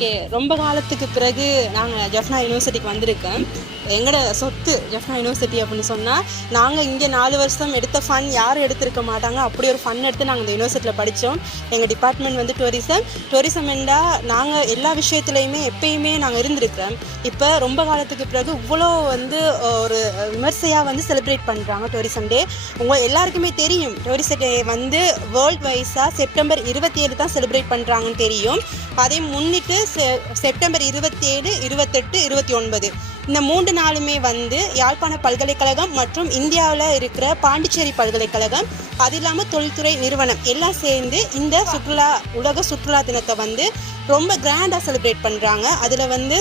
Okay ரொம்ப காலத்துக்கு பிறகு நாங்கள் ஜஃப்னா யூனிவர்சிட்டிக்கு வந்திருக்கேன் எங்களோட சொத்து ஜெஃப்னா யூனிவர்சிட்டி அப்படின்னு சொன்னால் நாங்கள் இங்கே நாலு வருஷம் எடுத்த ஃபன் யாரும் எடுத்திருக்க மாட்டாங்க. அப்படி ஒரு ஃபன் எடுத்து நாங்கள் இந்த யூனிவர்சிட்டியில் படித்தோம் எங்கள் டிபார்ட்மெண்ட் வந்து டூரிசம் டூரிசம் என்றால் நாங்கள் எல்லா விஷயத்துலையுமே எப்பயுமே நாங்கள் இருந்திருக்கிறோம். இப்போ ரொம்ப காலத்துக்கு பிறகு இவ்வளோ வந்து ஒரு விமர்சையாக வந்து செலிப்ரேட் பண்ணுறாங்க டூரிசம் டே உங்கள் எல்லாருக்குமே தெரியும். டூரிசம் டே வந்து வேர்ல்ட் வைஸாக செப்டம்பர் இருபத்தி ஏழு தான் செலிப்ரேட் பண்ணுறாங்கன்னு தெரியும். அதை முன்னிட்டு செ- செப்டம்பர் இருபத்தேழு இருபத்தெட்டு இருபத்தி ஒன்பது. இந்த மூன்று நாளுமே வந்து யாழ்ப்பாண பல்கலைக்கழகம் மற்றும் இந்தியாவில் இருக்கிற பாண்டிச்சேரி பல்கலைக்கழகம் அது இல்லாமல் தொழில்துறை நிறுவனம் எல்லாம் சேர்ந்து இந்த சுற்றுலா உலக சுற்றுலா தினத்தை வந்து ரொம்ப கிராண்டாக செலிப்ரேட் பண்ணுறாங்க அதில் வந்து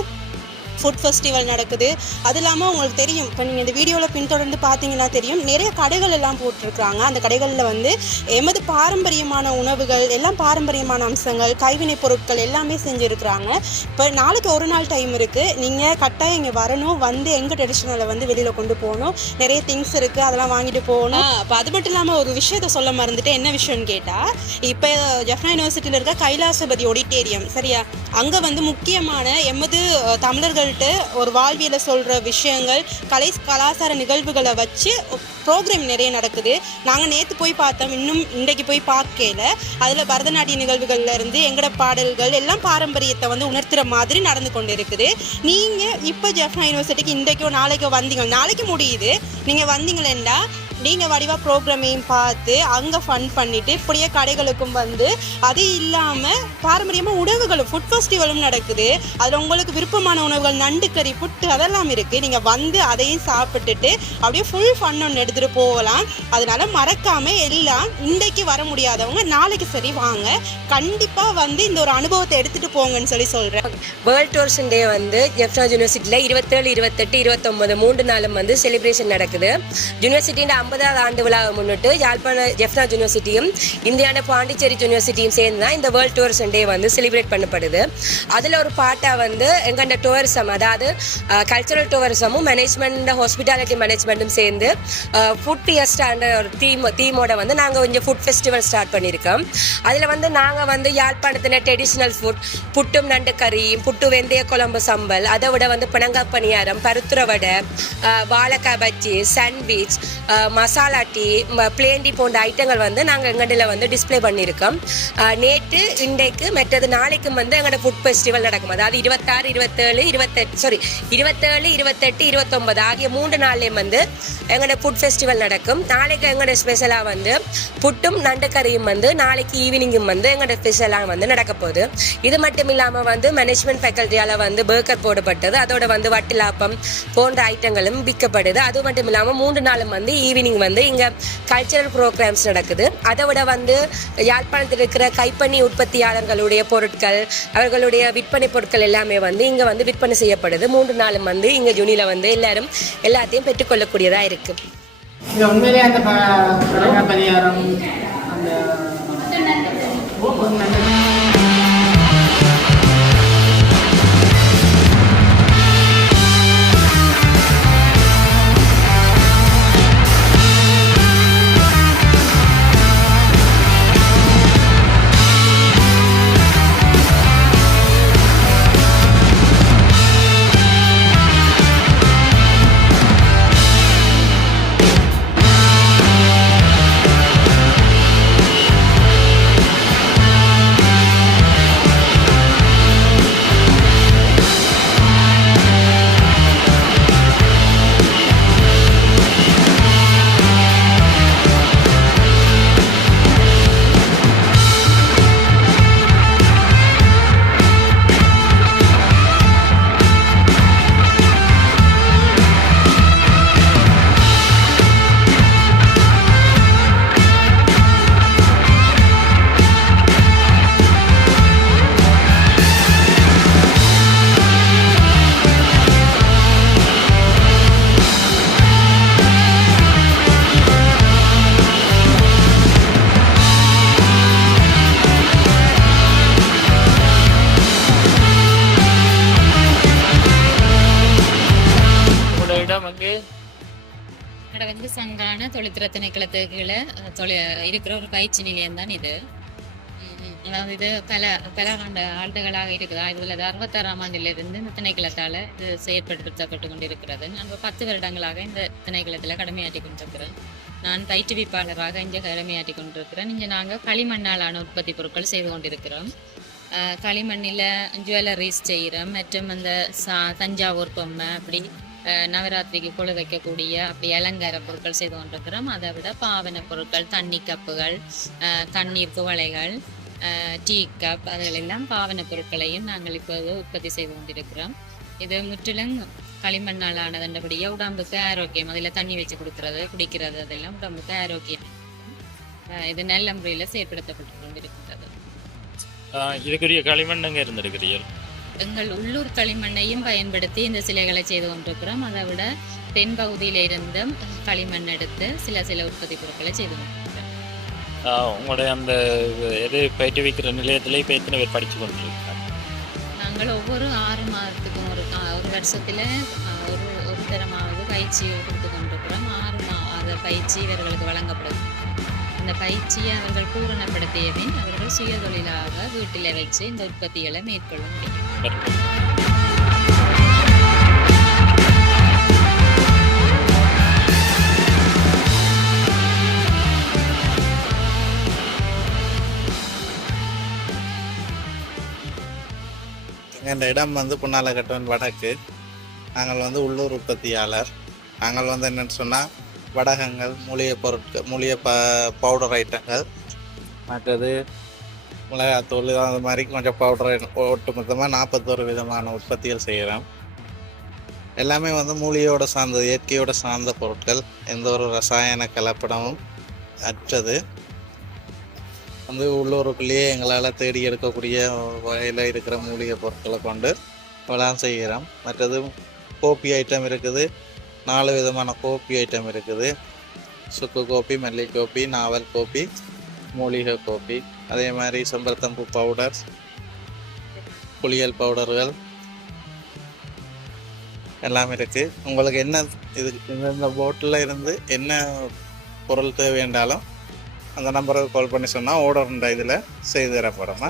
ஃபுட் ஃபெஸ்டிவல் நடக்குது. அது இல்லாமல் உங்களுக்கு தெரியும். இப்போ நீங்கள் இந்த வீடியோவில் பின்தொடர்ந்து பார்த்தீங்கன்னா தெரியும். நிறைய கடைகள் எல்லாம் போட்டிருக்கிறாங்க. அந்த கடைகளில் வந்து எமது பாரம்பரியமான உணவுகள் எல்லாம் பாரம்பரியமான அம்சங்கள் கைவினைப் பொருட்கள் எல்லாமே செஞ்சுருக்கிறாங்க. இப்போ நாளைக்கு ஒரு நாள் டைம் இருக்குது நீங்கள் கட்டாயம் இங்கே வரணும். வந்து எங்கள் ட்ரெடிஷ்னலை வந்து வெளியில் கொண்டு போகணும். நிறைய திங்ஸ் இருக்குது அதெல்லாம் வாங்கிட்டு போகணும். இப்போ அது மட்டும் இல்லாமல் ஒரு விஷயத்த சொல்ல மறந்துட்டு என்ன விஷயம்னு கேட்டால் இப்போ ஜஃப்னா யூனிவர்சிட்டியில் இருக்க கைலாசபதி ஒடிட்டேரியம் சரியா? அங்கே வந்து முக்கியமான எமது தமிழர்கள் சொல்லிட்டு ஒரு வாழ்வியில் சொல்கிற விஷயங்கள் கலை கலாச்சார நிகழ்வுகளை வச்சு ப்ரோக்ராம் நிறைய நடக்குது. நாங்கள் நேற்று போய் பார்த்தோம். இன்னும் இன்றைக்கு போய் பார்க்கல. அதில் பரதநாட்டிய நிகழ்வுகள்லேருந்து எங்களோட பாடல்கள் எல்லாம் பாரம்பரியத்தை வந்து உணர்த்துற மாதிரி நடந்து கொண்டு இருக்குது நீங்கள் இப்போ ஜெஃப்னா யூனிவர்சிட்டிக்கு இன்றைக்கோ நாளைக்கோ வந்தீங்க. நாளைக்கு முடியுது. நீங்கள் வந்தீங்களேண்டா? நீங்கள் வடிவாக ப்ரோக்ராமையும் பார்த்து அங்கே ஃபன் பண்ணிவிட்டு இப்படியே கடைகளுக்கும் வந்து அது இல்லாமல் பாரம்பரியமாக உணவுகளும் ஃபுட் ஃபெஸ்டிவலும் நடக்குது. அதில் உங்களுக்கு விருப்பமான உணவுகள் நண்டு கறி புட்டு அதெல்லாம் இருக்குது நீங்கள் வந்து அதையும் சாப்பிட்டுட்டு அப்படியே ஃபுல் ஃபன் ஒன்று எடுத்துகிட்டு போகலாம். அதனால மறக்காமல் எல்லாம் இன்றைக்கு வர முடியாதவங்க நாளைக்கு சரி வாங்க. கண்டிப்பாக வந்து இந்த ஒரு அனுபவத்தை எடுத்துகிட்டு போங்கன்னு சொல்லி சொல்கிறேன் வேர்ல்ட் டூரிசம் டே வந்து ஜெஃப்னா யூனிவர்சிட்டியில் இருபத்தேழு இருபத்தெட்டு இருபத்தொம்பது மூன்று நாளும் வந்து செலிப்ரேஷன் நடக்குது. யூனிவர்சிட்டியின் ஐம்பதாவது ஆண்டு விழாவை முன்னிட்டு யாழ்ப்பாண ஜெஃப்னா யூனிவர்சிட்டியும் இந்தியான பாண்டிச்சேரி யூனிவர்சிட்டியும் சேர்ந்து தான் இந்த வேர்ல்ட் டூரிசம் டே வந்து செலிப்ரேட் பண்ணப்படுது. அதில் ஒரு பாட்டாக வந்து எங்கள்ட டூரிசம் அதாவது கல்ச்சரல் டூரிசமும் மேனேஜ்மெண்ட் ஹாஸ்பிட்டாலிட்டி மேனேஜ்மெண்ட்டும் சேர்ந்து ஃபுட் ஃபியஸ்டான்ற ஒரு தீம் தீமோட வந்து நாங்கள் கொஞ்சம் ஃபுட் ஃபெஸ்டிவல் ஸ்டார்ட் பண்ணியிருக்கோம் அதில் வந்து நாங்கள் வந்து யாழ்ப்பாணத்தில் ட்ரெடிஷ்னல் ஃபுட் புட்டும் நண்டு கறி புட்டு வெந்தய குழம்பு சம்பல் அதை விட வந்து பிணங்காய் பணியாரம் பருத்துற வடை வாழைக்காய் bajji sandwich masala tea plain tea போன்ற ஐட்டங்கள் வந்து நாங்கள் எங்கடில் வந்து டிஸ்ப்ளே பண்ணியிருக்கோம். நேற்று இன்றைக்கு மற்றது நாளைக்கும் வந்து எங்களோட ஃபுட் ஃபெஸ்டிவல் நடக்கும். அதாவது இருபத்தாறு இருபத்தேழு இருபத்தெட்டு சாரி இருபத்தேழு இருபத்தெட்டு இருபத்தொம்பது ஆகிய மூன்று நாள்லேயும் வந்து எங்களோட ஃபுட் ஃபெஸ்டிவல் நடக்கும். நாளைக்கு எங்களோட ஸ்பெஷலாக வந்து புட்டும் நண்டு கறியும் வந்து நாளைக்கு ஈவினிங்கும் வந்து எங்களோட ஸ்பெஷலாக வந்து நடக்க போகுது. இது மட்டும் இல்லாமல் வந்து மேனேஜ்மெண்ட் ஃபேக்கல்ட்டியால் வந்து பேக்கர் போடப்பட்டது. அதோட வந்து வட்டிலாப்பம் போன்ற ஐட்டங்களும் விற்கப்படுது. அது மட்டும் இல்லாமல் மூன்று நாளும் வந்து ஈவினிங் வந்து இங்கே கல்ச்சரல் ப்ரோக்ராம்ஸ் நடக்குது. அதை விட வந்து யாழ்ப்பாணத்தில் இருக்கிற கைப்பண்ணி உற்பத்தியாளர்களுடைய பொருட்கள் அவர்களுடைய விற்பனை பொருட்கள் எல்லாமே வந்து இங்கே வந்து விற்பனை செய்யப்படுது. மூன்று நாளும் வந்து இங்கே ஜூனியில் வந்து எல்லாரும் எல்லாத்தையும் பெற்றுக்கொள்ளக்கூடியதாக இருக்குது உண்மையிலே அந்த கடை வந்து சங்கான தொழில்துறை திணைக்களத்துக்கு கீழே தொழில் இருக்கிற ஒரு பயிற்சி நிலையம் தான் இது அதாவது இது பல பல ஆண்டு ஆண்டுகளாக இருக்குதா. இதில் அறுபத்தாறாம் ஆண்டிலிருந்து இந்த திணைக்களத்தால் இது செயற்படுத்தப்பட்டு கொண்டிருக்கிறது. நான் பத்து வருடங்களாக இந்த திணைக்களத்தில் கடமையாற்றி கொண்டிருக்கிறேன். நான் பயிற்றுவிப்பாளராக இங்கே கடமையாற்றி கொண்டிருக்கிறேன். இங்கே நாங்கள் களிமண்ணாலான உற்பத்தி பொருட்கள் செய்து கொண்டிருக்கிறோம். களிமண்ணில் ஜுவல்லரிஸ் செய்கிறோம். மற்றும் அந்த சா தஞ்சாவூர் பொம்மை அப்படி நவராத்திரிக்கு குழு வைக்கக்கூடிய அப்படி அலங்கார பொருட்கள் செய்து கொண்டிருக்கிறோம். அதை விட பாவன பொருட்கள் தண்ணி கப்புகள் தண்ணீர் குவளைகள் டீ கப் அதுகளெல்லாம் பாவன பொருட்களையும் நாங்கள் இப்போது உற்பத்தி செய்து கொண்டிருக்கிறோம். இது முற்றிலும் களிமண்ணால் ஆனதுன்றபடியே உடம்புக்கு ஆரோக்கியம் அதில் தண்ணி வச்சு கொடுக்கறது குடிக்கிறது அதெல்லாம் உடம்புக்கு ஆரோக்கியம். இது நல்ல முறையில் செயற்படுத்தப்பட்டு கொண்டிருக்கிறது இதுக்குரிய களிமண்ணுங்க இருந்திருக்கிறீர்கள். எங்கள் உள்ளூர் களிமண்ணையும் பயன்படுத்தி இந்த சிலைகளை செய்து கொண்டிருக்கிறோம். அதை விட தென் பகுதியில இருந்தும் களிமண் எடுத்து சில சில உற்பத்தி பொருட்களை செய்து கொண்டிருக்கிறோம். உங்களுடைய அந்த எது பயிற்றுவிக்கிற நிலையத்தில் இப்போ எத்தனை பேர் படித்து கொண்டிருக்காங்க நாங்கள் ஒவ்வொரு ஆறு மாதத்துக்கும் ஒரு ஒரு வருஷத்துல ஒரு ஒரு தரமாவது பயிற்சி கொடுத்து கொண்டிருக்கிறோம். ஆறு மாத பயிற்சி இவர்களுக்கு வழங்கப்படுது இந்த பயிற்சியை அவர்கள் பூரணப்படுத்தியபின் அவர்கள் சுய தொழிலாக வீட்டில் வச்சு இந்த உற்பத்திகளை மேற்கொள்ள முடியும். இந்த இடம் வந்து புன்னாலகட்டன் வடக்கு. நாங்கள் வந்து உள்ளூர் உற்பத்தியாளர். நாங்கள் வந்து என்னென்னு சொன்னால் வடகங்கள் மூலிகை பொருட்கள் மூலிகை ப பவுடர் ஐட்டங்கள் மற்றது மிளகாத்தூள் அது மாதிரி கொஞ்சம் பவுடர் ஒட்டுமொத்தமாக நாற்பத்தோரு விதமான உற்பத்திகள் செய்கிறோம் எல்லாமே வந்து மூலிகையோட சார்ந்த இயற்கையோட சார்ந்த பொருட்கள். எந்த ஒரு ரசாயன கலப்படமும் அற்றது. வந்து உள்ளூருக்குள்ளேயே எங்களால் தேடி எடுக்கக்கூடிய வகையில் இருக்கிற மூலிகை பொருட்களை கொண்டு வளம் செய்கிறோம் மற்றது கோப்பி ஐட்டம் இருக்குது. நாலு விதமான கோப்பி ஐட்டம் இருக்குது. சுக்கு கோப்பி மல்லி கோப்பி நாவல் கோப்பி மூலிகை கோப்பி. அதே மாதிரி செம்பருத்தம்பூ பவுடர் புளியல் பவுடர்கள் எல்லாம் இருக்குது உங்களுக்கு என்ன இது இந்த போட்டில் இருந்து என்ன பொருள் தேவை என்றாலும் அந்த நம்பருக்கு கால் பண்ணி சொன்னால் ஓடர்ன்ற இதில் செய்து தரப்படுமா.